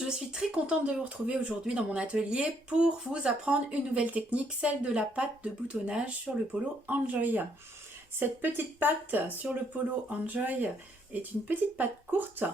toutes, je suis très contente de vous retrouver aujourd'hui dans mon atelier pour vous apprendre une nouvelle technique, celle de la patte de boutonnage sur le polo Enjoy. Cette petite patte sur le polo Enjoy est une petite patte courte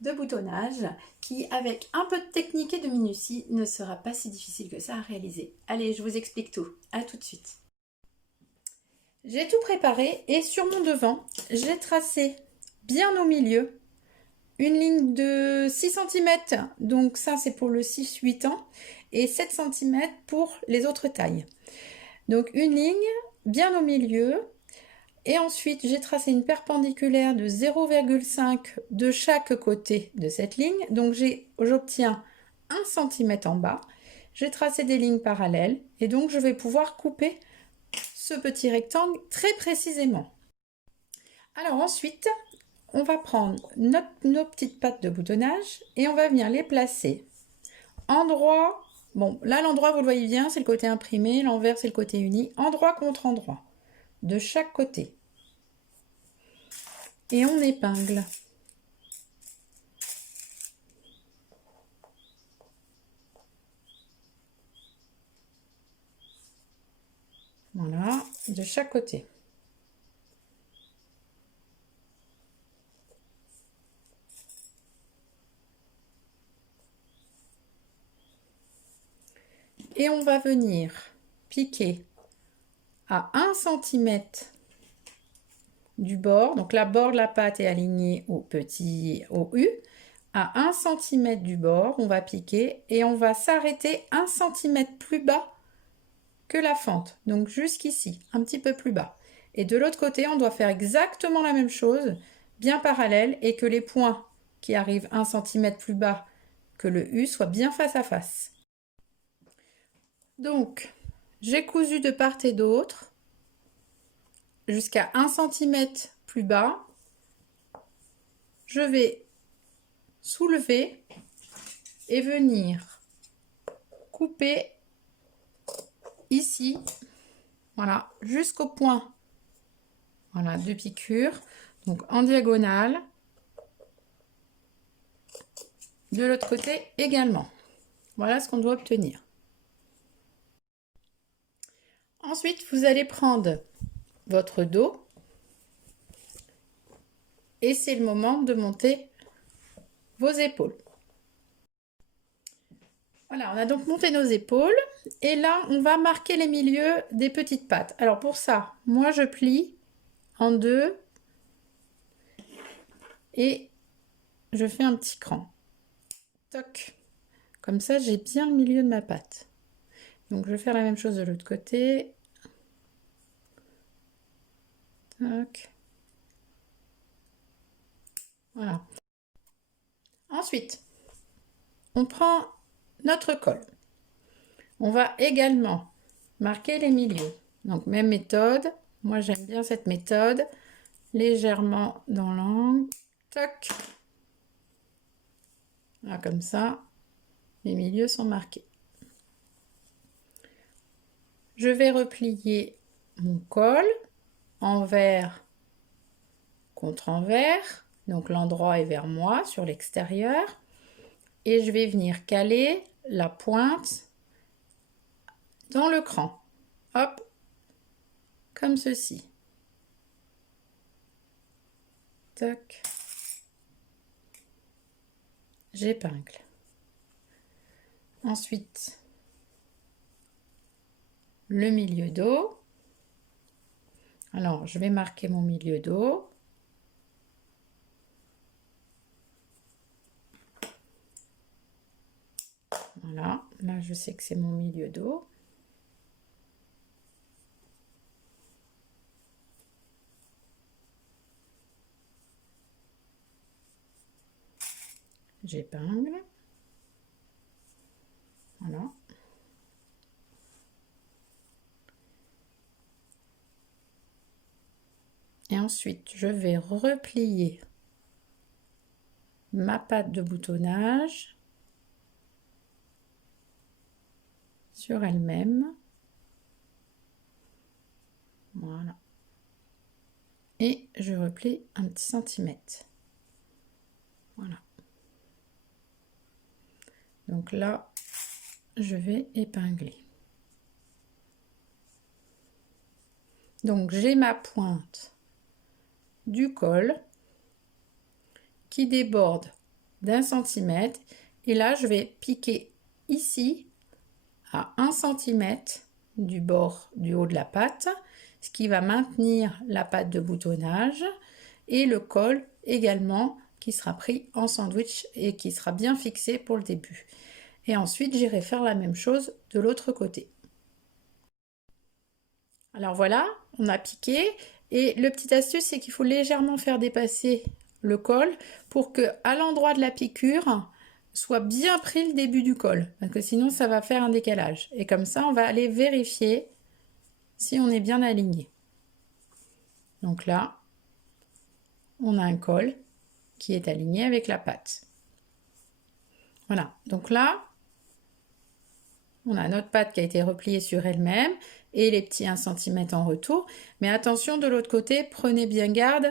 de boutonnage qui, avec un peu de technique et de minutie, ne sera pas si difficile que ça à réaliser. Allez, je vous explique tout. À tout de suite. J'ai tout préparé et sur mon devant, j'ai tracé bien au milieu une ligne de 6 cm, donc ça c'est pour le 6-8 ans, et 7 cm pour les autres tailles. Donc une ligne bien au milieu, et ensuite j'ai tracé une perpendiculaire de 0,5 de chaque côté de cette ligne, donc j'obtiens 1 cm en bas. J'ai tracé des lignes parallèles, et donc je vais pouvoir couper ce petit rectangle très précisément. Alors ensuite, on va prendre nos petites pattes de boutonnage et on va venir les placer. Endroit, bon là l'endroit vous le voyez bien, c'est le côté imprimé, l'envers c'est le côté uni, endroit contre endroit, de chaque côté. Et on épingle. Voilà, de chaque côté. Et on va venir piquer à 1 cm du bord. Donc la bord de la pâte est alignée au U. À 1 cm du bord, on va piquer et on va s'arrêter 1 cm plus bas que la fente. Donc jusqu'ici, un petit peu plus bas. Et de l'autre côté, on doit faire exactement la même chose, bien parallèle, et que les points qui arrivent 1 cm plus bas que le U soient bien face à face. Donc, j'ai cousu de part et d'autre jusqu'à 1 cm plus bas. Je vais soulever et venir couper ici, voilà, jusqu'au point, voilà, de piqûre, donc en diagonale. De l'autre côté également. Voilà ce qu'on doit obtenir. Ensuite, vous allez prendre votre dos et c'est le moment de monter vos épaules. Voilà, on a donc monté nos épaules et là, on va marquer les milieux des petites pattes. Alors pour ça, moi je plie en deux et je fais un petit cran. Toc. Comme ça, j'ai bien le milieu de ma patte. Donc je vais faire la même chose de l'autre côté. Toc. Voilà. Ensuite, on prend notre colle. On va également marquer les milieux. Donc même méthode. Moi j'aime bien cette méthode. Légèrement dans l'angle. Toc. Là, comme ça, les milieux sont marqués. Je vais replier mon col envers contre envers. Donc l'endroit est vers moi sur l'extérieur. Et je vais venir caler la pointe dans le cran. Hop, comme ceci. Toc. J'épingle. Ensuite, le milieu dos. Alors, je vais marquer mon milieu dos. Voilà, là je sais que c'est mon milieu dos. J'épingle. Voilà. Et ensuite, je vais replier ma patte de boutonnage sur elle-même. Voilà. Et je replie un petit centimètre. Voilà. Donc là, je vais épingler. Donc j'ai ma pointe du col qui déborde d'1 centimètre et là je vais piquer ici à 1 centimètre du bord du haut de la patte, ce qui va maintenir la patte de boutonnage et le col également qui sera pris en sandwich et qui sera bien fixé pour le début. Et ensuite j'irai faire la même chose de l'autre côté. Alors voilà, on a piqué et le petit astuce c'est qu'il faut légèrement faire dépasser le col pour que à l'endroit de la piqûre soit bien pris le début du col parce que sinon ça va faire un décalage et comme ça on va aller vérifier si on est bien aligné. Donc là on a un col qui est aligné avec la patte. Voilà, donc là on a notre patte qui a été repliée sur elle-même et les petits 1 cm en retour. Mais attention, de l'autre côté, prenez bien garde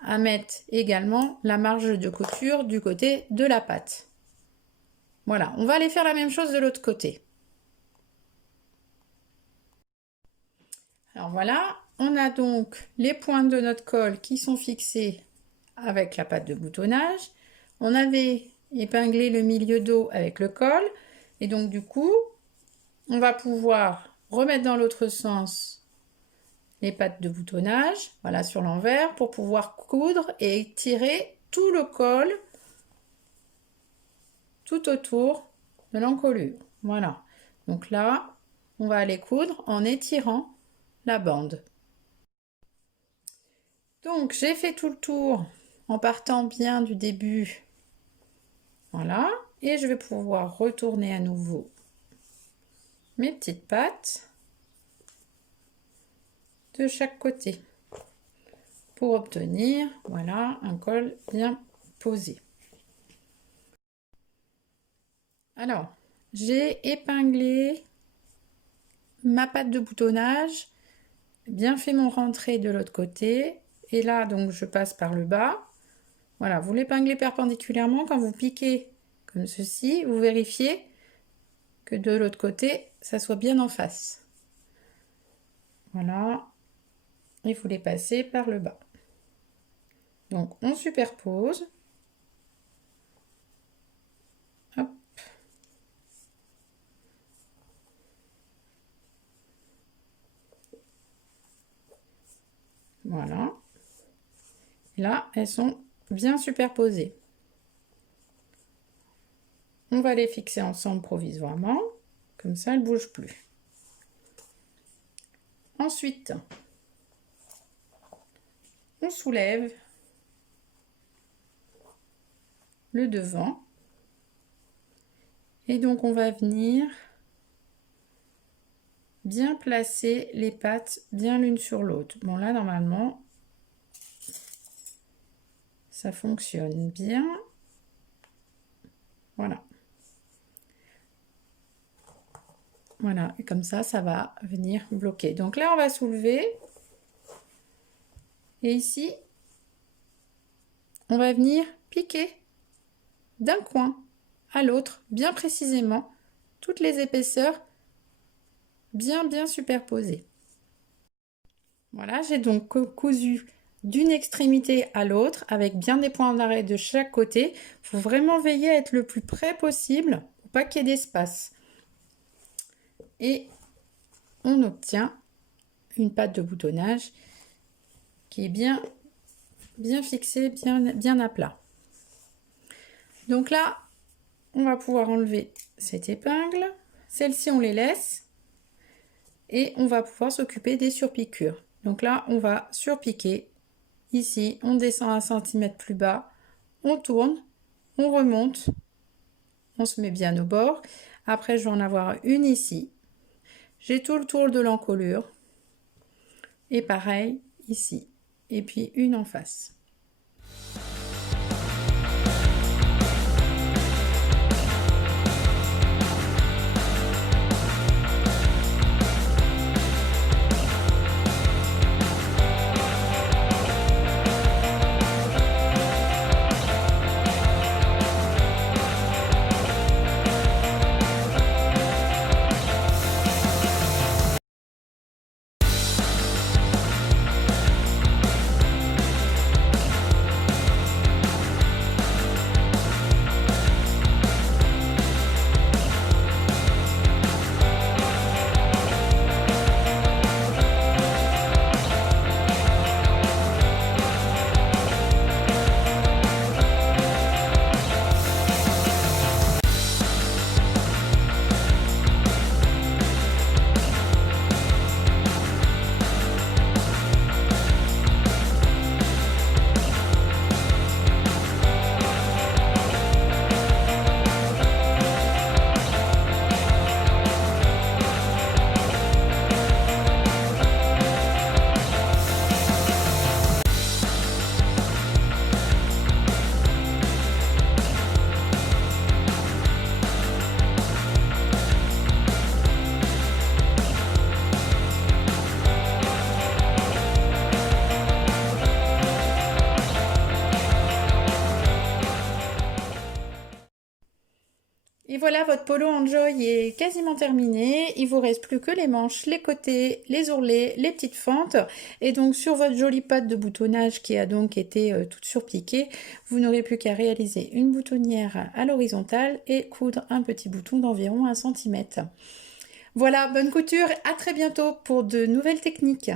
à mettre également la marge de couture du côté de la patte. Voilà, on va aller faire la même chose de l'autre côté. Alors voilà, on a donc les pointes de notre col qui sont fixées avec la patte de boutonnage. On avait épinglé le milieu dos avec le col. Et donc du coup, on va pouvoir remettre dans l'autre sens les pattes de boutonnage, voilà, sur l'envers, pour pouvoir coudre et tirer tout le col tout autour de l'encolure. Voilà, donc là, on va aller coudre en étirant la bande. Donc, j'ai fait tout le tour en partant bien du début. Voilà, et je vais pouvoir retourner à nouveau mes petites pattes de chaque côté pour obtenir, voilà, un col bien posé. Alors, j'ai épinglé ma patte de boutonnage, bien fait mon rentré de l'autre côté et là donc je passe par le bas. Voilà, vous l'épinglez perpendiculairement. Quand vous piquez comme ceci, vous vérifiez que de l'autre côté ça soit bien en face. Voilà, et vous les passez par le bas. Donc on superpose. Hop. Voilà. Là, elles sont bien superposées. On va les fixer ensemble provisoirement, comme ça elles ne bougent plus. Ensuite, on soulève le devant et donc on va venir bien placer les pattes bien l'une sur l'autre. Bon là normalement ça fonctionne bien. Voilà. Voilà, et comme ça va venir bloquer. Donc là on va soulever et ici on va venir piquer d'un coin à l'autre bien précisément toutes les épaisseurs bien superposées. Voilà, j'ai donc cousu d'une extrémité à l'autre avec bien des points d'arrêt de chaque côté. Il faut vraiment veiller à être le plus près possible pour pas qu'il y ait d'espace. Et on obtient une patte de boutonnage qui est bien fixée, bien à plat. Donc là, on va pouvoir enlever cette épingle. Celle-ci, on les laisse. Et on va pouvoir s'occuper des surpiqûres. Donc là, on va surpiquer. Ici, on descend 1 cm plus bas. On tourne, on remonte. On se met bien au bord. Après, je vais en avoir une ici. J'ai tout le tour de l'encolure. Et pareil, ici. Et puis une en face. voilà, votre polo Enjoy est quasiment terminé. Il vous reste plus que les manches, les côtés, les ourlets, les petites fentes. Et donc sur votre jolie patte de boutonnage qui a donc été toute surpiquée, vous n'aurez plus qu'à réaliser une boutonnière à l'horizontale et coudre un petit bouton d'environ 1 cm. Voilà, bonne couture, à très bientôt pour de nouvelles techniques.